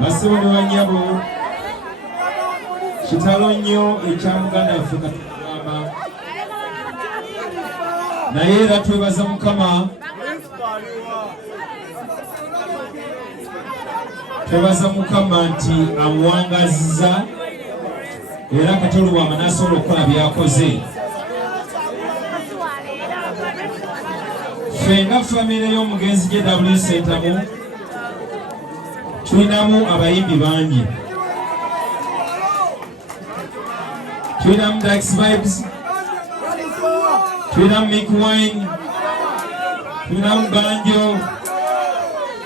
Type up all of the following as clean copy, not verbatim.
Basibone banyabo kitalo nnyo ekyamuganda yaffe katugamba naye era twebaza Mukama nti amuwangazizza era Katolo bw'ama n'asobola okukola byakoze. Ffe nga famire y'omugenzi JW Sentamu tulinamu abayimbi bangi. Tulinamu Dax Vibes, tulinamu Mick Wine, tulinamu Banjo,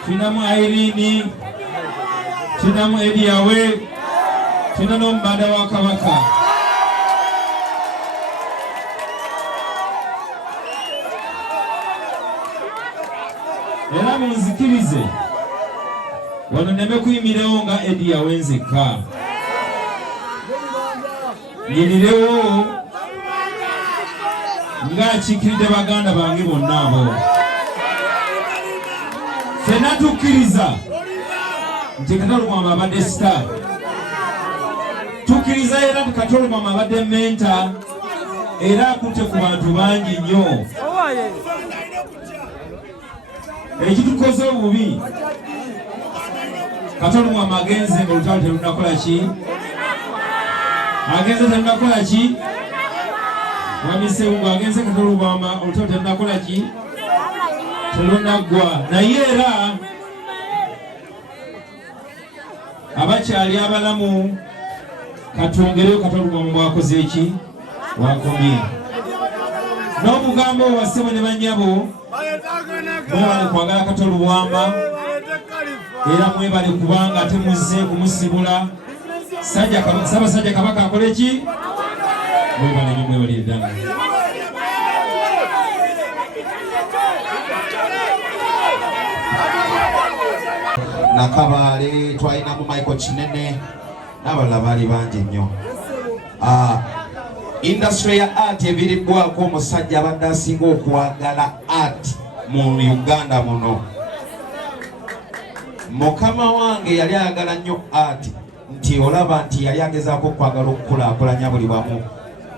tulinamu Irene, tulinamu Eddie Awe, tulinamu Mbanda wa Kabaka. Era munzikirize wano neme kuyimirewo nga Eddie Awe nzekka. Nyirirewo ng'akiikiridde baganda bange bonna abo. Ffenna tukkiriza nti Katolo Bwama abadde star. Tukkiriza era nti Katolo Bwama abadde menta era akutte ku bantu bangi nnyo. Ekitukoze obubi Katolo Bwama agenze olutalo terunakola ki? Agenze terunakola ki? Wamisewu agenze Katolo Bwama olutalo terunakola ki? Terunaggwa. Naye era abakyali abalamu katwongereyo Katolo Bwama bwakoze eki? Wakomye. N'omugambo wassebo ne bannyabo mwebale kwagala Katolo Bwama era mwebale kubanga ate muzze kumusibula Ssaabasajja Kabaka akole ki? Mwebale nnyo mwebalire ddala. Nakabaale twalinamu Michael Kinene n'abalala baali bangi nnyo. Industry ya art ebiribbwako omusajja abadde asinga okwagala art mu Uganda muno. Mukama wange yali ayagala nnyo art nti olaba nti yali agezaako okwagala okukulaakulanya buli wamu.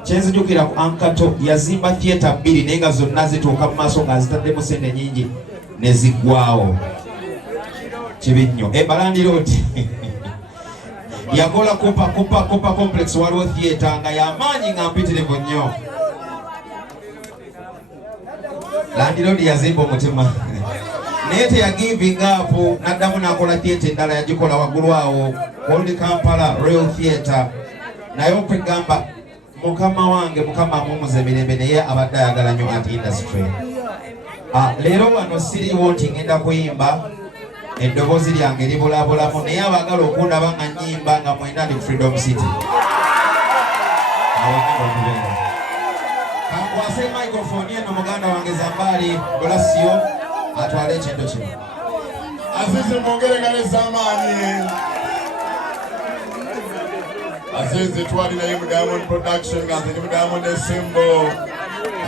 Kyenzijukira ku Ankato yazimba theatre 2 naye nga zonna zituuka mu maaso nga zitaddemu sente nyingi ne ziggwawo. Kibi nnyo. Balandi Road yakola Kupa Complex waliwo theatre nga y'amaanyi nga mpitirivu nnyo. Landi Road yazimba omutima naye teyagiving up n'addamu n'akola theatre endala yagikola waggulu awo Old Kampala Royal Theatre. Naye okwegamba Mukama wange Mukama amumuze emirembe naye abadde ayagala nnyo art industry. Leero wano siriwo nti ngenda kuyimba eddoboozi lyange libulabulamu naye abagala okundaba nga nnyimba nga mwenda ndi Freedom City. Kankwase microphone eno muganda wange Zambali Blasio atwale ekintu kino. Azizi mwongerengane z'amaanyi. Azizi twali naye mu Diamond Production nga nze ndi mu Diamond Symbol.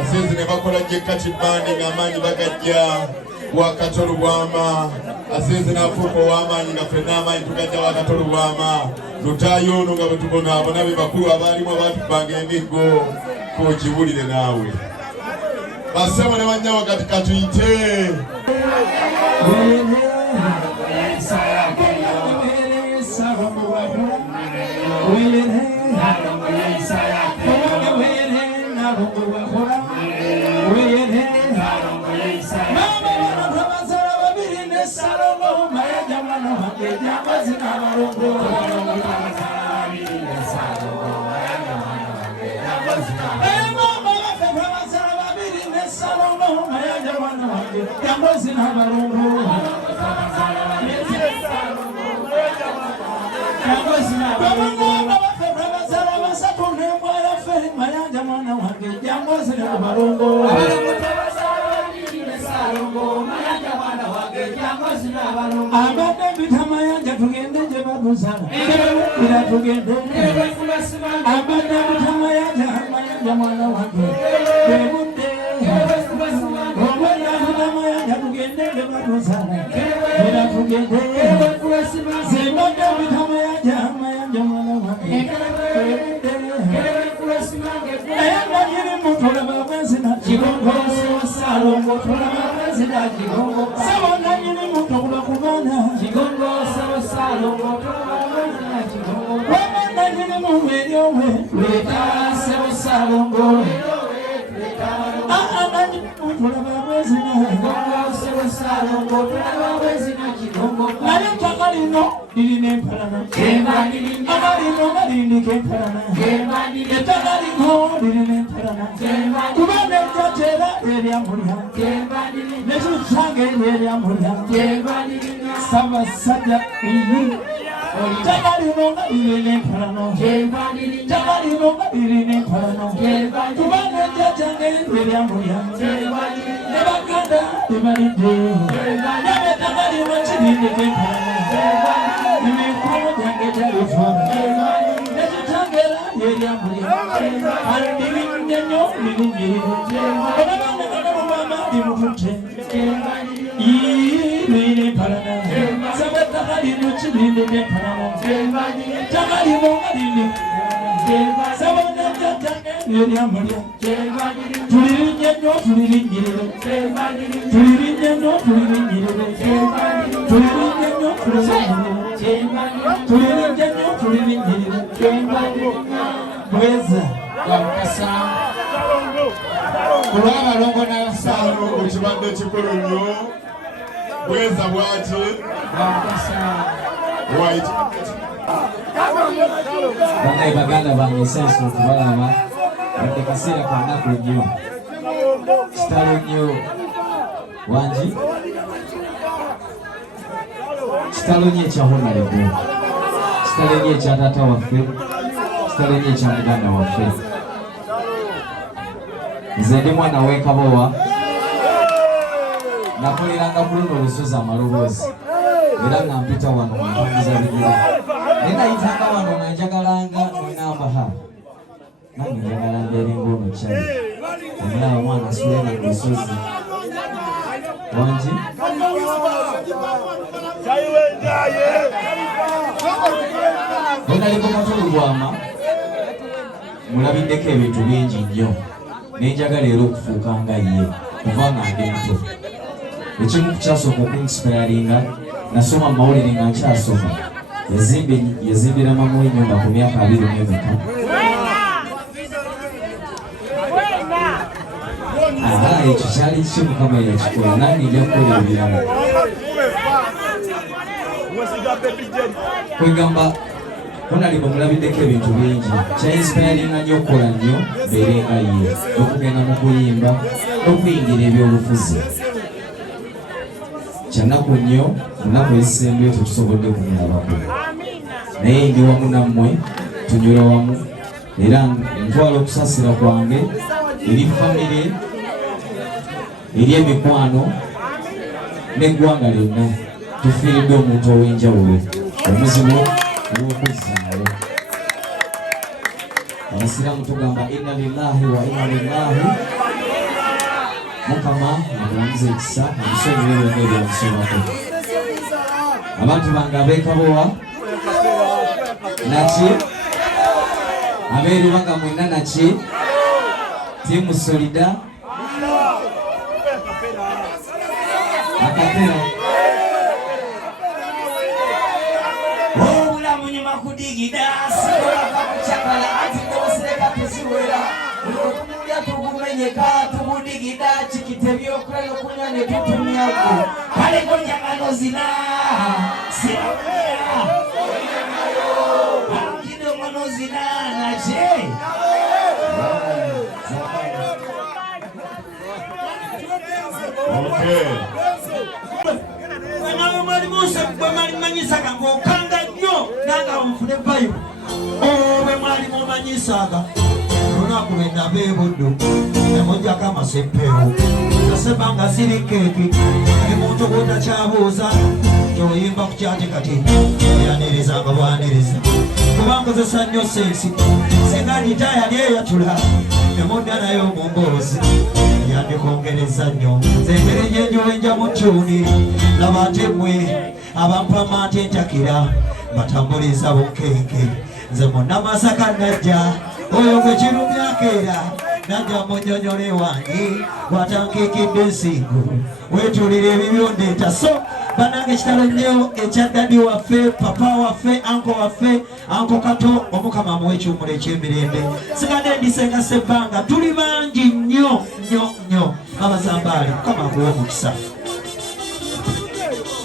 Azizi ne bakola Jekati Band ng'amaanyi bagajja wa Katolo Bwama. Azizi n'afuuka ow'amaanyi nga ffenna amaanyi tugajja wa Katolo Bwama. Lutaayo ono nga bwe tubonaabona be bakulu abaalimu abaatubbanga emiggo kokiwulire naawe. Bassebo ne bannyawa kati katuyite. Baba basira abalongo abadde bitamayanja tugende gye babuzala era tugende abadde bitamayanja amayanja mwana wange bebudde obwera bitamayanja tugende gye babuzala era tugende zimbadde bitamayanja amayanja mwana wange bebudde naye nga nyirimu tulaba mwezina kigongo salongo tulaba mwezina kigongo sabona nyirimu tokula kubana kigongo salongo tulaba mwezina kigongo wabana nyirimu weryowe leta salongo tulaba mwezina kigongo salongo tulaba mwezina kigongo naye ttaka lino lirina empalana amalino galindika empalana ettaka lino lirina empalana kubanga ejjatera eryamulya nekisange eryamulya Sabasajja ttaka lino nga lirina empalana ttaka lino nga lirina empalana kubanga ejjatyange eryamulya ne baganda tebalidde nabe ettaka lino kirindika empalana emikono gyange gyalifaana nekitangera yeryamulya alibirinnye nnyo birinyiriro olabanga kanamumama limututte lirina empalana saba ettaka lino kirindika empalana ettaka lino nga lirina saba nejjatyange yeryamulya tulirinnye nnyo tulirinyiriro tulirinnye nnyo tulirinyiriro tulirinnye nnyo tulirinyiriro bweza Mukasa kulw'abalongo n'abasalongo kibadde kikulu nnyo bweza bw'ati banaye baganda bange esansi okubalaba wadde kaseera ka nnaku nnyo kitalo nnyo wangi kitalo nnyo ekya honalebo kitalo nnyo ekya taata waffe kitalo nnyo ekya muganda waffe nze ndi mwana w'ekabowa nakoleranga ku luno olusozi amaloboozi era nga mpita wano ntambuza bigere naye nayitanga wano nga njagalanga nonambaha nange njagala mbeeringa ono kyali omulaba omwana asulenga ku lusozi wangi onaleko katolugwama mulabiddeko ebintu bingi nnyo nenjagala era okufuuka nga ye kuva nga ndi muto ekimu kukyasooka okuinspiralinga nasoma mumawulire nga nkyasoma yazimbira mama w'ennyumba ku myaka 24 ekyo kyali kiki mukama yakikola nange nja kukola ebirala kwegamba honalibwe mulabiddeko ebintu bingi kyainspiralinga nnyo okukola nnyo mbeerenga ye okugenda mu kuyimba n'okuyingira ebyobufuzi kyanaku nnyo munaku ezisembuyo tetusobodde kumulabako naye ndi wamu nammwe tunyula wamu era ntwala okusasira kwange eri famire eri emikwano n'eggwanga lyonna tufiiridde omuntu ow'enjawulo omuzimu olw'okuzaayo abasiraamu tugamba inna lillahi wa inna lillahi mukama amulamuza ekisa omusonyiwe byonna ebyamusobako abantu bange ab'ekabowa naki abeerubanga mwenna naki tiimu solida akapera obulamu nyuma kudigida sikolaka kucakala ati tosereka tuziwera otumulya tugumenyeka tubudigida kikite byokola nokunywa ne tutumyako kaleko njagano zina sirabera alungidomano zina naje nawe mwali Musa bwemwali mmanyisaga ng'okanga nnyo nanga nfune vayo bwe mwali mumanyisaaga olunaku lwe nava ebuddu nemujja kama seppeewo zasebanga siri keeki emuntu bwotakyabuuza kyoyimba ku kyati kati oyaniriza nga bwaniriza kuba nkozesa nnyo sensi singa gita yali eyatula emudda nayo mu mboozi yandikongereza nnyo zengeri nyenjowenja mu ttuuni laba ate mmwe abampama ate ntakira batambuliza bukeeke nze munnamasaka najja oyo gwe kirumyakeera najja munyonyole wange watankiikidde ensigo wetulira ebibyo ndeeta so banange ekitalo nnyo ekya dadi waffe papa waffe anko waffe anko kato omukama muwe ekyumula ekyemirembe sigadde ndisenga sebbanga tuli bangi nnyo nnyo nnyo abazambaali mukama akuwe omukisa